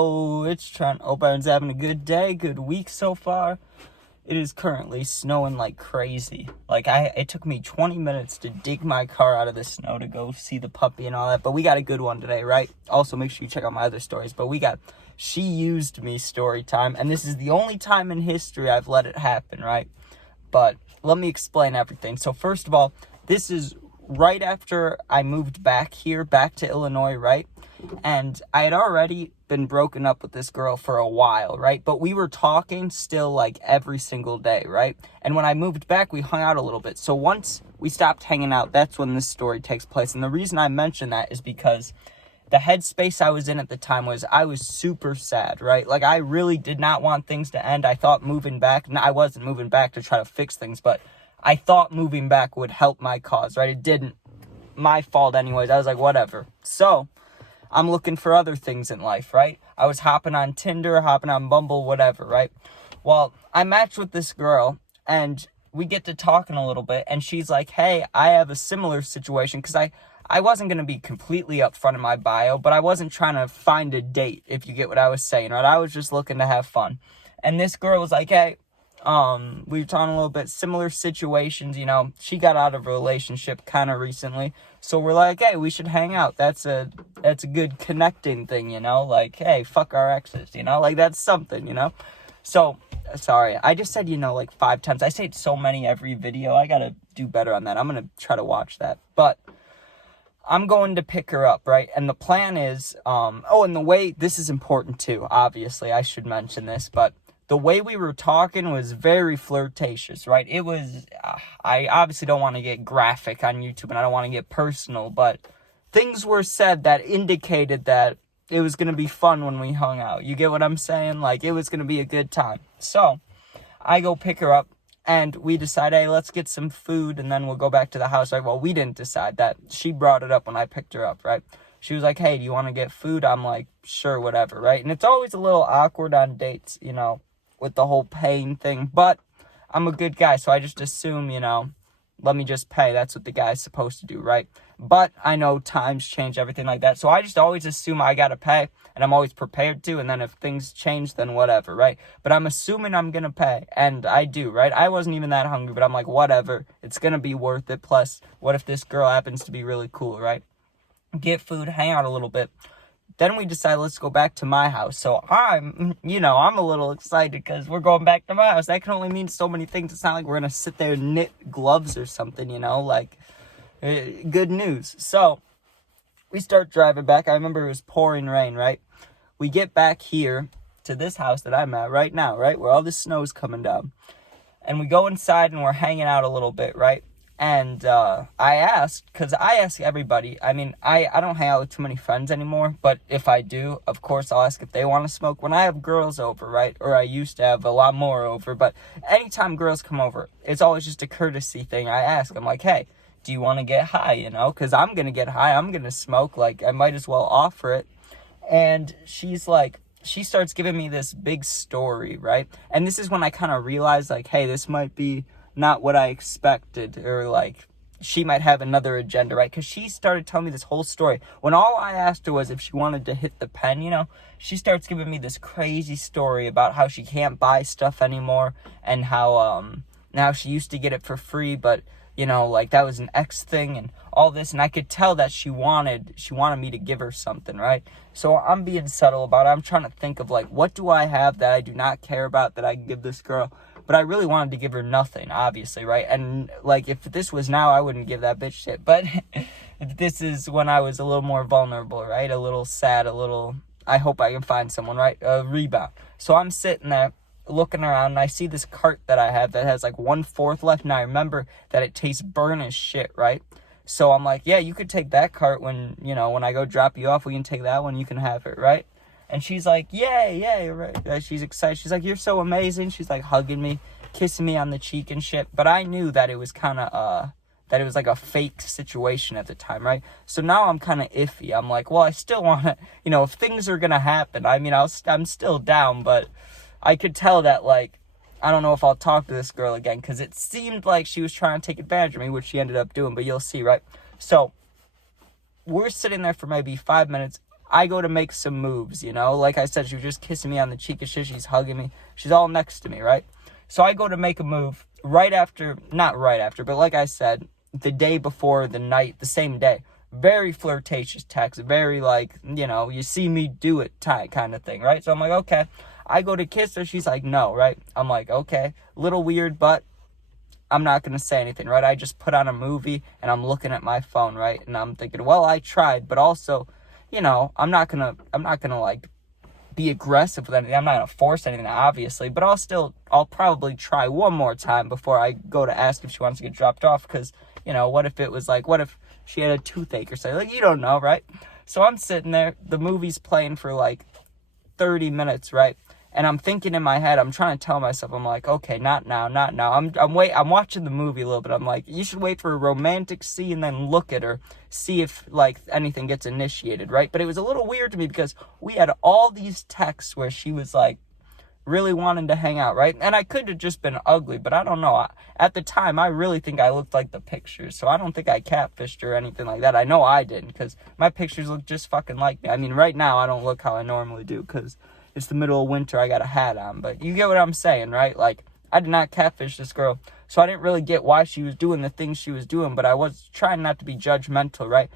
Oh, it's Trent. Hope everyone's having a good day, good week so far. It is currently snowing like crazy. It took me 20 minutes to dig my car out of the snow to go see the puppy and all that. But we got a good one today, right? Also, make sure you check out my other stories. But we got She Used Me Storytime. And this is the only time in history I've let it happen, right? But let me explain everything. So first of all, this is right after I moved back to Illinois, right? And I had already been broken up with this girl for a while, right? But we were talking still like every single day, right? And when I moved back, we hung out a little bit. So once we stopped hanging out, that's when this story takes place. And the reason I mention that is because the headspace I was in at the time was I was super sad, right? Like, I really did not want things to end. I thought moving back, I wasn't moving back to try to fix things, but I thought moving back would help my cause, right? It didn't. My fault anyways. I was like, whatever. So I'm looking for other things in life, right? I was hopping on Tinder, hopping on Bumble, whatever, right? Well, I matched with this girl, and we get to talking a little bit, and she's like, hey, I have a similar situation, because I wasn't going to be completely upfront in my bio, but I wasn't trying to find a date, if you get what I was saying, right? I was just looking to have fun. And this girl was like, hey, we were talking a little bit, similar situations, she got out of a relationship kind of recently, so we're like, hey, we should hang out. That's a good connecting thing, like, hey, fuck our exes, like, that's something, so, sorry, I just said, like 5 times. I say it so many every video. I gotta do better on that. I'm gonna try to watch that, but I'm going to pick her up, right? And the plan is, and the way, this is important too, obviously, I should mention this, but the way we were talking was very flirtatious, right? It was, I obviously don't want to get graphic on YouTube and I don't want to get personal, but things were said that indicated that it was going to be fun when we hung out. You get what I'm saying? Like, it was going to be a good time. So I go pick her up and we decide, hey, let's get some food and then we'll go back to the house. Right? Well, we didn't decide that. She brought it up when I picked her up, right? She was like, hey, do you want to get food? I'm like, sure, whatever, right? And it's always a little awkward on dates, with the whole paying thing, but I'm a good guy, so I just assume, let me just pay. That's what the guy's supposed to do, right? But I know times change, everything like that, so I just always assume I gotta pay, and I'm always prepared to, and then if things change, then whatever, right? But I'm assuming I'm gonna pay, and I do, right? I wasn't even that hungry, but I'm like, whatever, it's gonna be worth it. Plus, what if this girl happens to be really cool, right? Get food, hang out a little bit. Then we decide, let's go back to my house. So I'm a little excited because we're going back to my house. That can only mean so many things. It's not like we're going to sit there and knit gloves or something, good news. So we start driving back. I remember it was pouring rain, right? We get back here to this house that I'm at right now, right? Where all the snow's coming down. And we go inside and we're hanging out a little bit, right? And I asked, because I ask everybody, I don't hang out with too many friends anymore, but if I do, of course, I'll ask if they want to smoke. When I have girls over, right, or I used to have a lot more over, but anytime girls come over, it's always just a courtesy thing. I ask, I'm like, hey, do you want to get high, because I'm going to get high, I'm going to smoke, like, I might as well offer it. And she's like, she starts giving me this big story, right, and this is when I kind of realized, like, hey, this might be not what I expected, or like she might have another agenda, right? Because she started telling me this whole story when all I asked her was if she wanted to hit the pen. She starts giving me this crazy story about how she can't buy stuff anymore, and how now she used to get it for free, but like that was an ex thing and all this, and I could tell that she wanted me to give her something, right? So I'm being subtle about it. I'm trying to think of, like, what do I have that I do not care about that I can give this girl? But I really wanted to give her nothing, obviously, right? And, like, if this was now, I wouldn't give that bitch shit. But this is when I was a little more vulnerable, right? A little sad, I hope I can find someone, right? A rebound. So I'm sitting there looking around, and I see this cart that I have that has, like, 1/4 left. And I remember that it tastes burnt as shit, right? So I'm like, yeah, you could take that cart when I go drop you off. We can take that one. You can have it, right? And she's like, yeah, right. She's excited. She's like, you're so amazing. She's like hugging me, kissing me on the cheek and shit. But I knew that it was kind of, that it was like a fake situation at the time, right? So now I'm kind of iffy. I'm like, well, I still want to, if things are going to happen, I'm still down. But I could tell that, like, I don't know if I'll talk to this girl again, because it seemed like she was trying to take advantage of me, which she ended up doing. But you'll see, right? So we're sitting there for maybe 5 minutes. I go to make some moves, you know? Like I said, she was just kissing me on the cheek and shit. She's hugging me. She's all next to me, right? So I go to make a move not right after, but like I said, the day before the night, the same day. Very flirtatious text, very like, you know, you see me do it kind of thing, right? So I'm like, okay. I go to kiss her. She's like, no, right? I'm like, okay. Little weird, but I'm not going to say anything, right? I just put on a movie and I'm looking at my phone, right? And I'm thinking, well, I tried, but also, you know, I'm not going to like be aggressive with anything. I'm not going to force anything, obviously, but I'll probably try one more time before I go to ask if she wants to get dropped off. Cause, you know, what if she had a toothache or something? Like, you don't know, right? So I'm sitting there, the movie's playing for like 30 minutes, right? And I'm thinking in my head, I'm trying to tell myself, I'm like, okay, not now, not now. I'm watching the movie a little bit. I'm like, you should wait for a romantic scene and then look at her, see if like anything gets initiated, right? But it was a little weird to me because we had all these texts where she was like really wanting to hang out, right? And I could have just been ugly, but I don't know. At the time, I really think I looked like the pictures, so I don't think I catfished or anything like that. I know I didn't, because my pictures look just fucking like me. I mean, right now, I don't look how I normally do, because it's the middle of winter, I got a hat on, but you get what I'm saying, right? Like, I did not catfish this girl, so I didn't really get why she was doing the things she was doing, but I was trying not to be judgmental, right?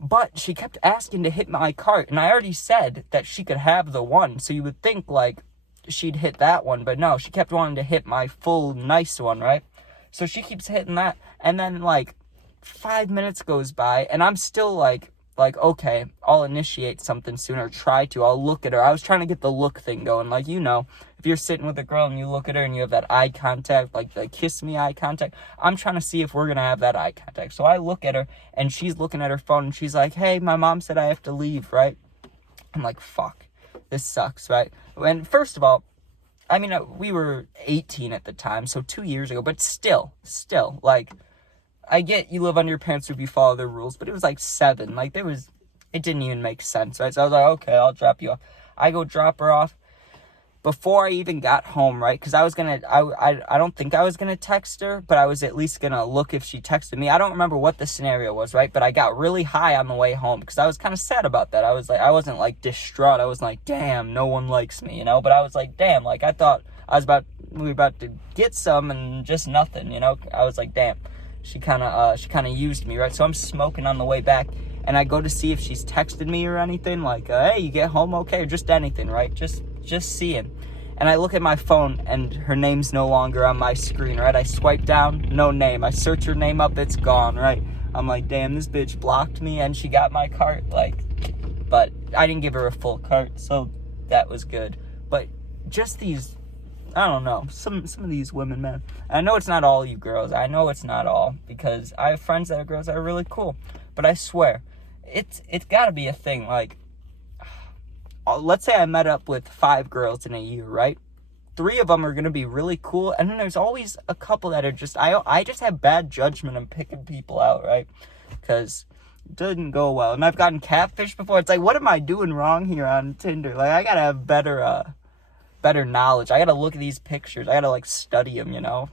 But she kept asking to hit my cart, and I already said that she could have the one, so you would think, like, she'd hit that one, but no, she kept wanting to hit my full nice one, right? So she keeps hitting that, and then, like, 5 minutes goes by, and I'm still, like, okay, I'll initiate something soon, or try to. I'll look at her. I was trying to get the look thing going, like, you know, if you're sitting with a girl and you look at her and you have that eye contact, like the kiss me eye contact, I'm trying to see if we're going to have that eye contact. So I look at her, and she's looking at her phone, and she's like, hey, my mom said I have to leave, right? I'm like, fuck, this sucks, right? And first of all, I mean, we were 18 at the time, so 2 years ago, but still, like, I get you live under your parents if you follow their rules, but it was like 7. Like, it didn't even make sense, right? So I was like, okay, I'll drop you off. I go drop her off. Before I even got home, right? Because I don't think I was going to text her, but I was at least going to look if she texted me. I don't remember what the scenario was, right? But I got really high on the way home because I was kind of sad about that. I wasn't like distraught. I was like, damn, no one likes me, you know? But I was like, damn, like I thought we were about to get some and just nothing, you know? I was like, damn, she kind of used me, right? So I'm smoking on the way back, and I go to see if she's texted me or anything, like, hey, you get home okay? Or just anything, right? Just seeing. And I look at my phone, and her name's no longer on my screen, right? I swipe down, no name. I search her name up, it's gone, right? I'm like, damn, this bitch blocked me, and she got my cart, like, but I didn't give her a full cart, so that was good. But just these, I don't know, some of these women, man. I know it's not all you girls. I know it's not all, because I have friends that are girls that are really cool. But I swear, it's got to be a thing, like, let's say I met up with 5 girls in a year, right? 3 of them are going to be really cool, and then there's always a couple that are just, I just have bad judgment in picking people out, right? Because it doesn't go well. And I've gotten catfish before. It's like, what am I doing wrong here on Tinder? Like, I got to have better knowledge. I got to look at these pictures. I got to, like, study them, you know?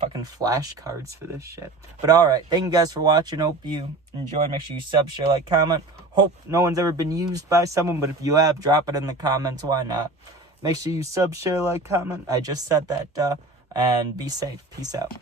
Fucking flashcards for this shit. But alright, thank you guys for watching. Hope you enjoyed. Make sure you sub, share, like, comment. Hope no one's ever been used by someone, but if you have, drop it in the comments. Why not? Make sure you sub, share, like, comment. I just said that, and be safe. Peace out.